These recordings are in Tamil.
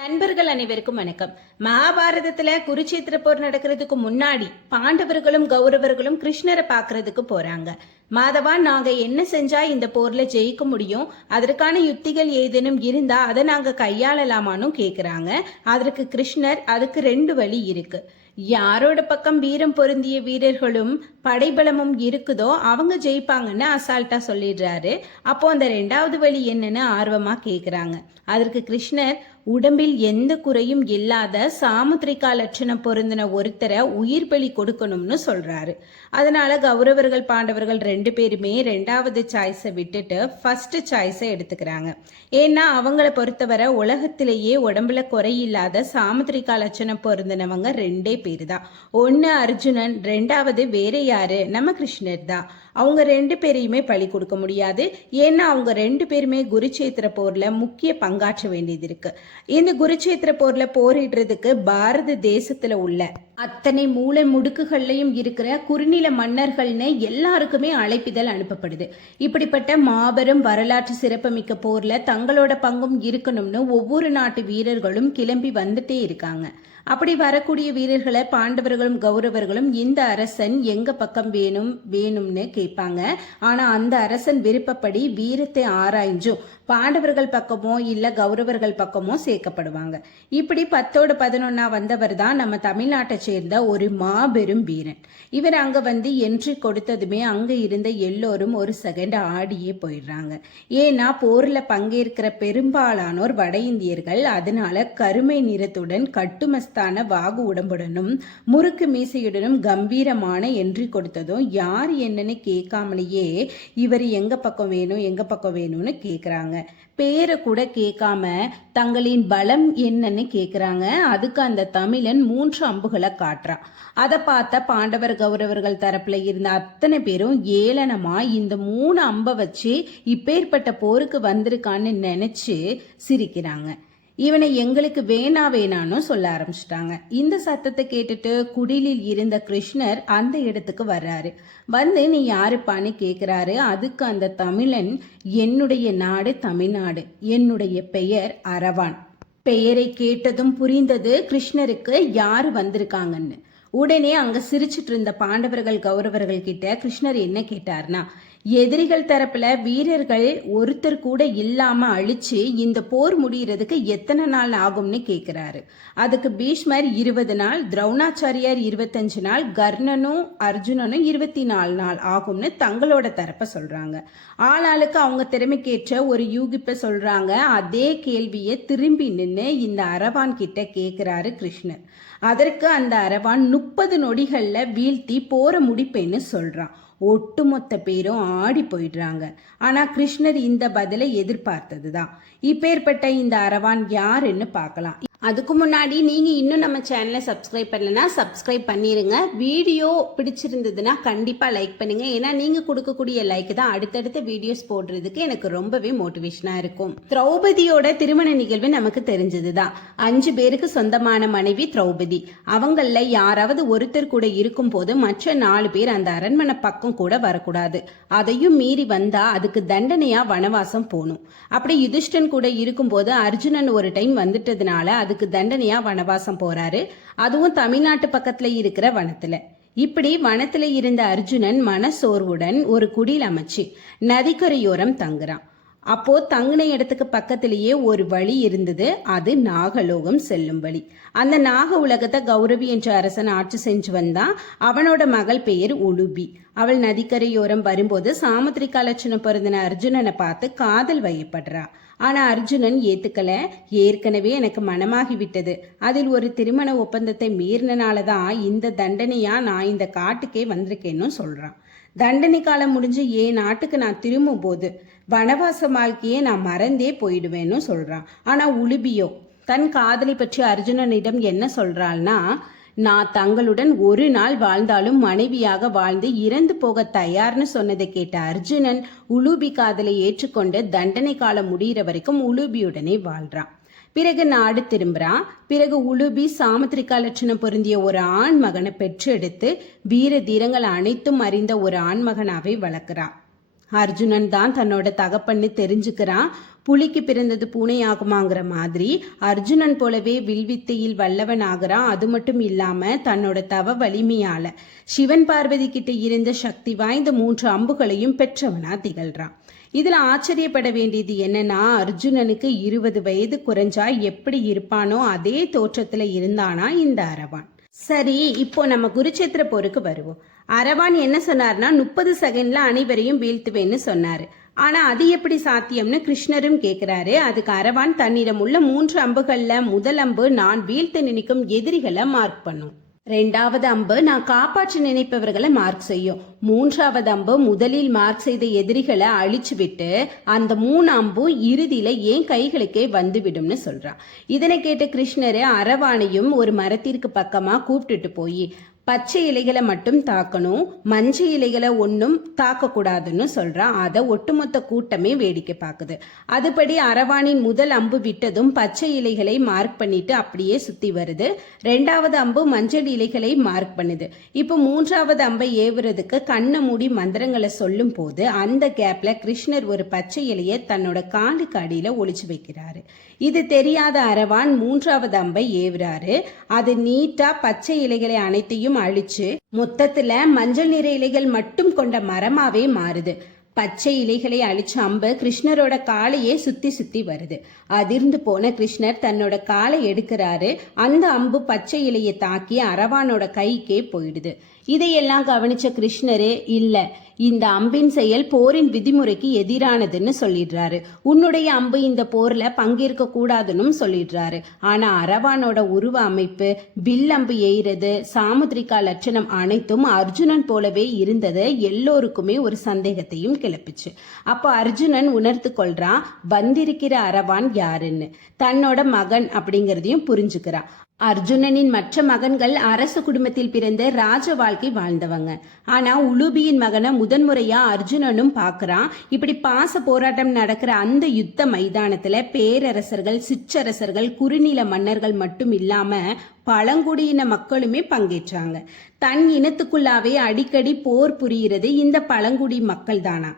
நண்பர்கள் அனைவருக்கும் வணக்கம். மகாபாரதத்துல குருச்சேத்திர போர் நடக்கிறதுக்கு முன்னாடி பாண்டவர்களும் கௌரவர்களும் கிருஷ்ணரை பாக்குறதுக்கு போறாங்க. மாதவா நாங்க என்ன செஞ்சா இந்த போர்ல ஜெயிக்க முடியும்? அதற்கான யுத்திகள் ஏதேனும் இருந்தா அதை நாங்க கையாளலாமான்னு கேக்குறாங்க. அதற்கு கிருஷ்ணர் அதுக்கு ரெண்டு வழி இருக்கு. யாரோட பக்கம் வீரம் பொருந்திய வீரர்களும் படைபலமும் இருக்குதோ அவங்க ஜெயிப்பாங்கன்னு அசால்ட்டா சொல்லிடுறாரு. அப்போ அந்த ரெண்டாவது வழி என்னன்னு ஆர்வமா கேக்குறாங்க. அதற்கு கிருஷ்ணர் உடம்பில் எந்த குறையும் இல்லாத சாமுத்திரிகா லட்சணம் பொருந்தின ஒருத்தரை உயிர் பலி கொடுக்கணும்னு சொல்றாரு. அதனால கௌரவர்கள் பாண்டவர்கள் ரெண்டு பேருமே ரெண்டாவது சாய்ஸை விட்டுட்டு ஃபர்ஸ்ட் சாய்ஸை எடுத்துக்கிறாங்க. ஏன்னா அவங்கள பொறுத்தவரை உலகத்திலேயே உடம்புல குறையில்லாத சாமுத்திரிகா லட்சணம் பொருந்தினவங்க ரெண்டே பேர் தான் ஒன்று அர்ஜுனன் ரெண்டாவது வேற யாரு? நம்ம கிருஷ்ணர் தான். அவங்க ரெண்டு பேரையுமே பழி கொடுக்க முடியாது. ஏன்னா அவங்க ரெண்டு பேருமே குருச்சேத்திர போர்ல முக்கிய பங்காற்ற வேண்டியது இருக்கு. இந்த குருச்சேத்திர போர்ல போரிடுறதுக்கு பாரத தேசத்துல உள்ள அத்தனை மூளை முடுக்குகள்லையும் இருக்கிற குறுநில மன்னர்கள்னு எல்லாருக்குமே அழைப்பிதழ் அனுப்பப்படுது. இப்படிப்பட்ட மாபெரும் வரலாற்று சிறப்புமிக்க போர்ல தங்களோட பங்கும் இருக்கணும்னு ஒவ்வொரு நாட்டு வீரர்களும் கிளம்பி வந்துட்டே இருக்காங்க. அப்படி வரக்கூடிய வீரர்களை பாண்டவர்களும் கௌரவர்களும் இந்த அரசன் எங்க பக்கம் வேணும் வேணும்னு கேட்பாங்க. ஆனா அந்த அரசன் விருப்பப்படி வீரத்தை ஆராய்ஞ்சும் பாண்டவர்கள் பக்கமோ இல்ல கௌரவர்கள் பக்கமோ சேர்க்கப்படுவாங்க. இப்படி பத்தோடு பதினொன்னா வந்தவர் தான் நம்ம தமிழ்நாட்டை சேர்ந்த ஒரு மாபெரும் வீரன். இவர் அங்க வந்து என்ட்ரி கொடுத்ததுமே அங்க இருந்த எல்லோரும் ஒரு செகண்ட் ஆடியே போயிடுறாங்க. ஏன்னா போர்ல பங்கேற்கிற பெரும்பாலானோர் வட இந்தியர்கள் அதனால கருமை நிறத்துடன் கட்டுமஸ்தான வாகு உடம்புடனும் முறுக்கு மீசையுடனும் கம்பீரமான என்ட்ரி கொடுத்ததும் யார் என்னன்னு கேட்காமலேயே இவர் எங்க பக்கம் வேணும் எங்க பக்கம் வேணும்னு கேட்குறாங்க. பேரை கூட கேட்காம தங்களின் பலம் என்னன்னு கேட்குறாங்க. அதுக்கு அந்த தமிழன் மூன்று அம்புகளை காட்டுறான். அதை பார்த்த பாண்டவர் கௌரவர்கள் தரப்புல இருந்த அத்தனை பேரும் ஏளனமா இந்த மூணு அம்பை வச்சு இப்பேற்பட்ட போருக்கு வந்திருக்கான்னு நினைச்சு சிரிக்கிறாங்க. இவனை எங்களுக்கு வேணா வேணான்னு சொல்ல ஆரம்பிச்சிட்டாங்க. இந்த சத்தத்தை கேட்டுட்டு குடிலில் இருந்த கிருஷ்ணர் அந்த இடத்துக்கு வர்றாரு. வந்து நீ யாருப்பான்னு கேக்குறாரு. அதுக்கு அந்த தமிழன் என்னுடைய நாடு தமிழ்நாடு. என்னுடைய பெயர் அரவான். பெயரை கேட்டதும் புரிந்தது கிருஷ்ணருக்கு யாரு வந்திருக்காங்கன்னு. உடனே அங்க சிரிச்சிட்டு இருந்த பாண்டவர்கள் கௌரவர்கள் கிட்ட கிருஷ்ணர் என்ன கேட்டார்னா எதிரிகள் தரப்புல வீரர்கள் ஒருத்தர் கூட இல்லாம அழிச்சு இந்த போர் முடியறதுக்கு எத்தனை நாள் ஆகும்னு கேக்குறாரு. அதுக்கு பீஷ்மர் இருபது நாள் திரௌணாச்சாரியார் இருபத்தஞ்சு நாள் கர்ணனும் அர்ஜுனனும் இருபத்தி நாலு நாள் ஆகும்னு தங்களோட தரப்ப சொல்றாங்க. ஆளாளுக்கு அவங்க திறமைக்கேற்ற ஒரு யூகிப்ப சொல்றாங்க. அதே கேள்வியை திரும்பி நின்று இந்த அரவான் கிட்ட கேக்குறாரு கிருஷ்ணர். அதற்கு அந்த அரவான் முப்பது நொடிகள்ல வீழ்த்தி போற முடிப்பேன்னு சொல்றான். ஒட்டுமொத்த பேரும் ஆடி போயிடுறாங்க. ஆனா கிருஷ்ணர் இந்த பதிலை எதிர்பார்த்ததுதான். இப்பேற்பட்ட இந்த அரவான் யாருன்னு பார்க்கலாம். அதுக்கு முன்னாடி நீங்கள் இன்னும் நம்ம சேனலை சப்ஸ்கிரைப் பண்ணலைன்னா சப்ஸ்கிரைப் பண்ணிருங்க. வீடியோ பிடிச்சிருந்ததுன்னா கண்டிப்பாக லைக் பண்ணுங்கள் ஏன்னா நீங்கள் கொடுக்கக்கூடிய லைக் தான் அடுத்தடுத்த வீடியோஸ் போடுறதுக்கு எனக்கு ரொம்பவே மோட்டிவேஷனாக இருக்கும். திரௌபதியோட திருமண நிகழ்வு நமக்கு தெரிஞ்சது தான் அஞ்சு பேருக்கு சொந்தமான மனைவி திரௌபதி. அவங்களில் யாராவது ஒருத்தர் கூட இருக்கும் போது மற்ற நாலு பேர் அந்த அரண்மனை பக்கம் கூட வரக்கூடாது. அதையும் மீறி வந்தால் அதுக்கு தண்டனையாக வனவாசம் போகணும். அப்படி யுதிஷ்டன் கூட இருக்கும்போது அர்ஜுனன் ஒரு டைம் வந்துட்டதுனால அதுக்கு தண்டனையா வனவாசம் போறாரு. அதுவும் தமிழ்நாட்டு பக்கத்துல இருக்கிற வனத்துல. இப்படி வனத்துல இருந்த அர்ஜுனன் மனசோர்வுடன் ஒரு குடில் அமைச்சு நதிக்கரையோரம் தங்குறான். அப்போ தங்கின இடத்துக்கு பக்கத்திலேயே ஒரு வழி இருந்தது. அது நாகலோகம் செல்லும் வழி. அந்த நாக உலகத்தை கௌரவி என்ற அரசன் ஆட்சி செஞ்சு வந்தான் அவனோட மகள் பெயர் உலுபி. அவள் நதிக்கரையோரம் வரும்போது சாமுத்திரிகா லட்சணம் பிறந்தின அர்ஜுனனை பார்த்து காதல் வயப்படுறா. ஆனா அர்ஜுனன் ஏத்துக்கல. ஏற்கனவே எனக்கு மனமாகிவிட்டது. அதில் ஒரு திருமண ஒப்பந்தத்தை மீறினால தான் இந்த தண்டனையா நான் இந்த காட்டுக்கே வந்திருக்கேன்னு சொல்றான். தண்டனை காலம் முடிஞ்சு ஏன் நாட்டுக்கு நான் திரும்பும் போது வனவாச வாழ்க்கையே நான் மறந்தே போயிடுவேன்னு சொல்றான். ஆனா உலுபியோ தன் காதலை பற்றி அர்ஜுனனிடம் என்ன சொல்றாள்னா நான் தங்களுடன் ஒரு நாள் வாழ்ந்தாலும் மனைவியாக வாழ்ந்து இறந்து போக தயார்னு சொன்னதை கேட்ட அர்ஜுனன் உலூபி காதலை ஏற்றுக்கொண்டு தண்டனை காலம் முடிகிற வரைக்கும் உலூபியுடனே வாழ்றான். பிறகு நாடு திரும்புறான். பிறகு உலுபி சாமுத்திரிகா லட்சணம் பொருந்திய ஒரு ஆண் மகனை பெற்றெடுத்து வீர தீரங்கள் அனைத்தும் அறிந்த ஒரு ஆண்மகனாவை வளர்க்குறான். அர்ஜுனன் தான் தன்னோட தகப்பன்னு தெரிஞ்சுக்கிறான். புலிக்கு பிறந்தது பூனையாகுமாங்கிற மாதிரி அர்ஜுனன் போலவே வில்வித்தையில் வல்லவன் ஆகிறான் அது மட்டும் இல்லாம தன்னோட தவ வலிமையால சிவன் பார்வதி கிட்ட இருந்த சக்தி வாய்ந்த மூன்று அம்புகளையும் பெற்றவனா திகழ்றான். இதுல ஆச்சரியப்பட வேண்டியது என்னன்னா அர்ஜுனனுக்கு இருபது வயது குறைஞ்சா எப்படி இருப்பானோ அதே தோற்றத்துல இருந்தானா இந்த அரவான். சரி இப்போ நம்ம குருச்சேத்திர போருக்கு வருவோம். அரவான் என்ன சொன்னார்னா முப்பது செகண்ட்ல அனைவரையும் வீழ்த்துவேன்னு சொன்னாரு. ஆனா அது எப்படி சாத்தியம்னு கிருஷ்ணரும் கேக்குறாரு. அதுக்கு அரவான் தன்னிடம் உள்ள மூன்று அம்புகள்ல முதல் அம்பு நான் வீழ்த்து நினைக்கும் எதிரிகளை மார்க் பண்ணும். ரெண்டாவது அம்பு நான் காப்பாற்ற நினைப்பவர்களை மார்க் செய்யும். மூன்றாவது அம்பு முதலில் மார்க் செய்த எதிரிகளை அழிச்சு விட்டு அந்த மூணு அம்பும் இறுதியில ஏன் கைகளுக்கே வந்துவிடும்னு சொல்றான் இதனை கேட்ட கிருஷ்ணர் அரவானையும் ஒரு மரத்திற்கு பக்கமா கூப்பிட்டுட்டு போய் பச்சை இலைகளை மட்டும் தாக்கணும் மஞ்சள் இலைகளை ஒன்றும் தாக்கக்கூடாதுன்னு சொல்கிறான் அதை ஒட்டுமொத்த கூட்டமே வேடிக்கை பார்க்குது. அதுபடி அரவானின் முதல் அம்பு விட்டதும் பச்சை இலைகளை மார்க் பண்ணிட்டு அப்படியே சுற்றி வருது. ரெண்டாவது அம்பு மஞ்சள் இலைகளை மார்க் பண்ணுது. இப்போ மூன்றாவது அம்பை ஏவுறதுக்கு கண்ணை மூடி மந்திரங்களை சொல்லும் போது அந்த கேப்பில் கிருஷ்ணர் ஒரு பச்சை இலையை தன்னோட காலுக்கு அடியில் ஒழிச்சு வைக்கிறாரு. இது தெரியாத அரவான் மூன்றாவது அம்பை ஏவுறாரு. அது நீட்டா பச்சை இலைகளை அனைத்தையும் அழிச்சு மொத்தத்துல மஞ்சள் நிற இலைகள் மட்டும் கொண்ட மரமாவே மாறுது. பச்சை இலைகளை அழிச்ச அம்பு கிருஷ்ணரோட காலையே சுத்தி சுத்தி வருது. அதிர்ந்து போன கிருஷ்ணர் தன்னோட காலை எடுக்கிறாரு. அந்த அம்பு பச்சை இலையை தாக்கி அரவானோட கைக்கே போயிடுது. இதையெல்லாம் கவனிச்ச கிருஷ்ணரே இல்லை இந்த அம்பின் செயல் போரின் விதிமுறைக்கு எதிரானதுன்னு சொல்லிடுறாரு. உன்னுடைய அம்பு இந்த போர்ல பங்கேற்க கூடாதுன்னு சொல்லிடுறாரு. ஆனா அரவானோட உருவ அமைப்பு வில்லம்பு எய்றது சாமுத்ரிகா லட்சணம் அனைத்தும் அர்ஜுனன் போலவே இருந்தது எல்லோருக்குமே ஒரு சந்தேகத்தையும் கிளப்பிச்சு. அப்போ அர்ஜுனன் உணர்த்து கொள்றான் வந்திருக்கிற அரவான் யாருன்னு. தன்னோட மகன் அப்படிங்கறதையும் புரிஞ்சுக்கிறான். அர்ஜுனனின் மற்ற மகன்கள் அரச குடும்பத்தில் பிறந்த ராஜ வாழ்க்கை வாழ்ந்தவங்க. ஆனா உலுபியின் மகனை முதன்முறையா அர்ஜுனனும் பார்க்கறான் இப்படி பாச போராட்டம் நடக்கிற அந்த யுத்த மைதானத்துல பேரரசர்கள் சிற்றரசர்கள் குறுநில மன்னர்கள் மட்டும் இல்லாம பழங்குடியின மக்களுமே பங்கேற்றாங்க. தன் இனத்துக்குள்ளாவே அடிக்கடி போர் புரிகிறது இந்த பழங்குடி மக்கள் தானா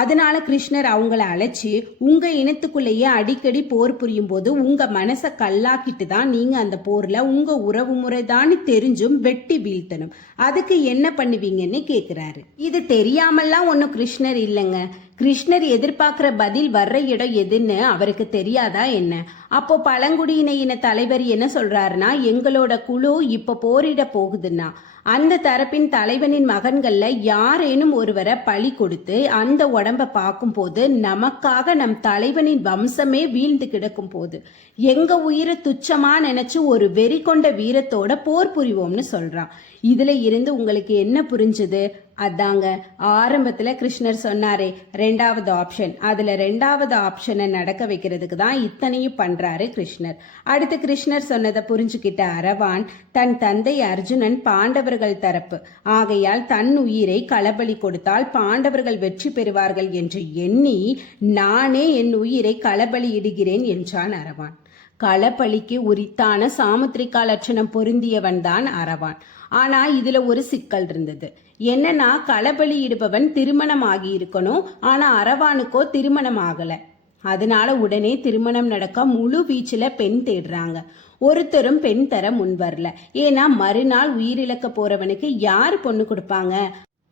அதனால கிருஷ்ணர் அவங்கள அழைச்சி உங்க இனத்துக்குள்ளேயே அடிக்கடி போர் புரியும் போது உங்க மனசை கல்லாக்கிட்டு தான் நீங்க அந்த போர்ல உங்க உறவு முறைதான்னு தெரிஞ்சும் வெட்டி வீழ்த்தணும். அதுக்கு என்ன பண்ணுவீங்கன்னு கேக்குறாரு. இது தெரியாமல்லாம் ஒன்றும் கிருஷ்ணர் இல்லைங்க. கிருஷ்ணர் எதிர்பார்க்கிற பதில் வர்ற இடம் எதுன்னு அவருக்கு தெரியாதா என்ன? அப்போ பழங்குடியின இன தலைவர் என்ன சொல்றாருன்னா எங்களோட குழு இப்ப போரிட போகுதுன்னா அந்த தரப்பின் தலைவனின் மகன்கள்ல யாரேனும் ஒருவரை பழி கொடுத்து அந்த உடம்ப பார்க்கும்போது நமக்காக நம் தலைவனின் வம்சமே வீழ்ந்து கிடக்கும் போது எங்க உயிரை துச்சமா நினைச்சு ஒரு வெறி கொண்ட வீரத்தோட போர் புரிவோம்னு சொல்றான். இதுல இருந்து உங்களுக்கு என்ன புரிஞ்சுது? அதாங்க ஆரம்பத்தில் கிருஷ்ணர் சொன்னாரே ரெண்டாவது ஆப்ஷன் அதில் ரெண்டாவது ஆப்ஷனை நடக்க வைக்கிறதுக்கு தான் இத்தனையும் பண்ணுறாரு கிருஷ்ணர். அடுத்து கிருஷ்ணர் சொன்னதை புரிஞ்சுக்கிட்ட அரவான் தன் தந்தை அர்ஜுனன் பாண்டவர்கள் தரப்பு. ஆகையால் தன் உயிரை களபலி கொடுத்தால் பாண்டவர்கள் வெற்றி பெறுவார்கள் என்று எண்ணி நானே என் உயிரை களபலி இடுகிறேன் என்றான் அரவான். களப்பலிக்கு உரித்தான சாமுத்திரிகா லட்சணம் பொருந்தியவன் தான் அரவான். ஆனால் இதில் ஒரு சிக்கல் இருந்தது. என்னன்னா களபலி இடுபவன் திருமணமாகி இருக்கணும். ஆனால் அரவானுக்கோ திருமணம் ஆகலை. அதனால உடனே திருமணம் நடக்க முழு வீச்சில் பெண் தேடுறாங்க. ஒருத்தரும் பெண் தர முன் வரல. ஏன்னா மறுநாள் உயிரிழக்க போறவனுக்கு யார் பொண்ணு கொடுப்பாங்க?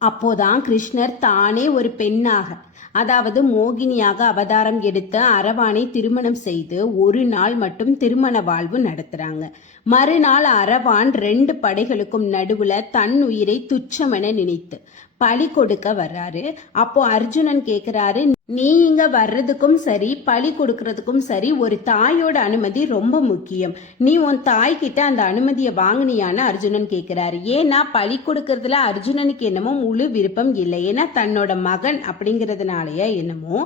அப்போதான் கிருஷ்ணர் தானே ஒரு பெண்ணாக. அதாவது மோகினியாக அவதாரம் எடுத்து அரவானை திருமணம் செய்து ஒரு நாள் மட்டும் திருமண வாழ்வு நடத்துறாங்க. மறுநாள் அரவான் ரெண்டு படைகளுக்கும் நடுவுல தன் உயிரை துச்சமென நினைத்து. பழி கொடுக்க வர்றாரு. அப்போ அர்ஜுனன் கேக்குறாரு நீ இங்க வர்றதுக்கும் சரி பழி கொடுக்கறதுக்கும் சரி ஒரு தாயோட அனுமதி ரொம்ப முக்கியம். நீ உன் தாய் கிட்ட அந்த அனுமதியை வாங்கினியான்னு அர்ஜுனன் கேக்குறாரு. ஏன்னா பழி கொடுக்கறதுல அர்ஜுனனுக்கு என்னமோ முழு விருப்பம் இல்லை. ஏன்னா தன்னோட மகன் அப்படிங்கிறதுனாலயே என்னமோ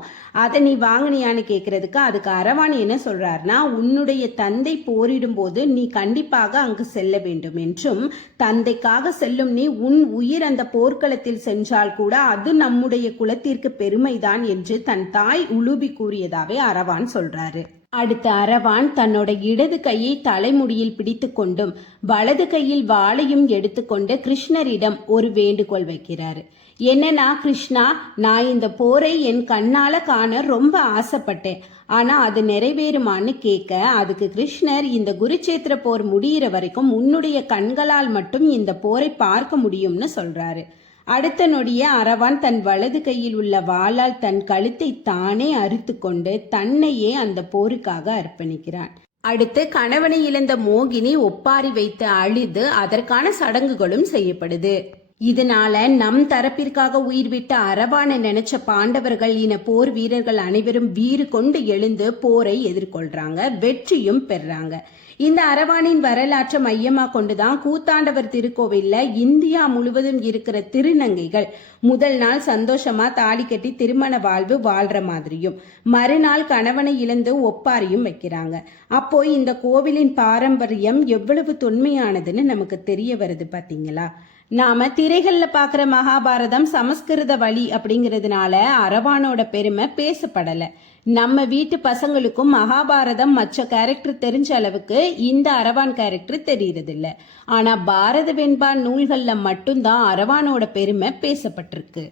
அதை நீ வாங்கினியான்னு கேக்குறதுக்கு அதுக்கு அரவாணி என்ன சொல்றாருன்னா உன்னுடைய தந்தை போரிடும் போது நீ கண்டிப்பாக அங்கு செல்ல வேண்டும் என்றும் தந்தைக்காக செல்லும் நீ உன் உயிர் அந்த போர்க்களத்தில் சென்றால் கூட அது நம்முடைய குலத்திற்கு பெருமைதான் என்று தன் தாய் உலுபி கூறியதாவே அரவான் சொல்றாரு. அடுத்த அரவான் தன்னோட இடது கையை தலைமுடியில் பிடித்து கொண்டும் வலது கையில் வாளையும் எடுத்துக்கொண்டு கிருஷ்ணரிடம் ஒரு வேண்டுகோள் வைக்கிறாரு. என்னன்னா கிருஷ்ணா நான் இந்த போரை என் கண்ணால காண ரொம்ப ஆசைப்பட்டேன். ஆனா அது நிறைவேறுமான்னு கேட்க அதுக்கு கிருஷ்ணர் இந்த குருச்சேத்திர போர் முடியிற வரைக்கும் உன்னுடைய கண்களால் மட்டும் இந்த போரை பார்க்க முடியும்னு சொல்றாரு. அடுத்த நொடியே அரவான் தன் வலது கையில் உள்ள வாளால் தன் கழுத்தை தானே அறுத்து கொண்டு தன்னையே அந்த போருக்காக அர்ப்பணிக்கிறான். அடுத்து கணவனை இழந்த மோகினி ஒப்பாரி வைத்து அழிது அதற்கான சடங்குகளும் செய்யப்படுது. இதனால நம் தரப்பிற்காக உயிர் விட்ட அரவானை நினைச்ச பாண்டவர்கள் இன போர் வீரர்கள் அனைவரும் வீறு கொண்டு எழுந்து போரை எதிர்கொள்றாங்க வெற்றியும் பெறாங்க. இந்த அரவானின் வரலாற்றை மையமா கொண்டுதான் கூத்தாண்டவர் திருக்கோவில்ல இந்தியா முழுவதும் இருக்கிற திருநங்கைகள் முதல் நாள் சந்தோஷமா தாலி கட்டி திருமண வாழ்வு வாழ்ற மாதிரியும் மறுநாள் கணவனை இழந்து ஒப்பாரியும் வைக்கிறாங்க. அப்போ இந்த கோவிலின் பாரம்பரியம் எவ்வளவு தொன்மையானதுன்னு நமக்கு தெரிய வருது பாத்தீங்களா? நாம திரைகள்ல பாக்குற மகாபாரதம் சமஸ்கிருத வழி அப்படிங்கிறதுனால அரவானோட பெருமை பேசப்படல. நம்ம வீட்டு பசங்களுக்கும் மகாபாரதம் மற்ற கேரக்டர் தெரிஞ்ச அளவுக்கு இந்த அரவான் கேரக்டர் தெரியறதில்ல. ஆனா பாரத வெண்பா நூல்கள்ல மட்டும்தான் அரவானோட பெருமை பேசப்பட்டிருக்கு.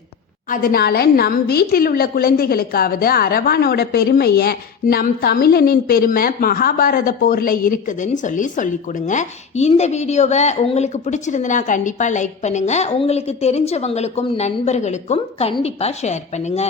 அதனால நம் வீட்டில் உள்ள குழந்தைகளுக்காவது அரவானோட பெருமையை நம் தமிழனின் பெருமை மகாபாரத போர்ல இருக்குதுன்னு சொல்லி சொல்லி கொடுங்க. இந்த வீடியோவை உங்களுக்கு பிடிச்சிருந்துன்னா கண்டிப்பா லைக் பண்ணுங்க. உங்களுக்கு தெரிஞ்சவங்களுக்கும் நண்பர்களுக்கும் கண்டிப்பா ஷேர் பண்ணுங்க.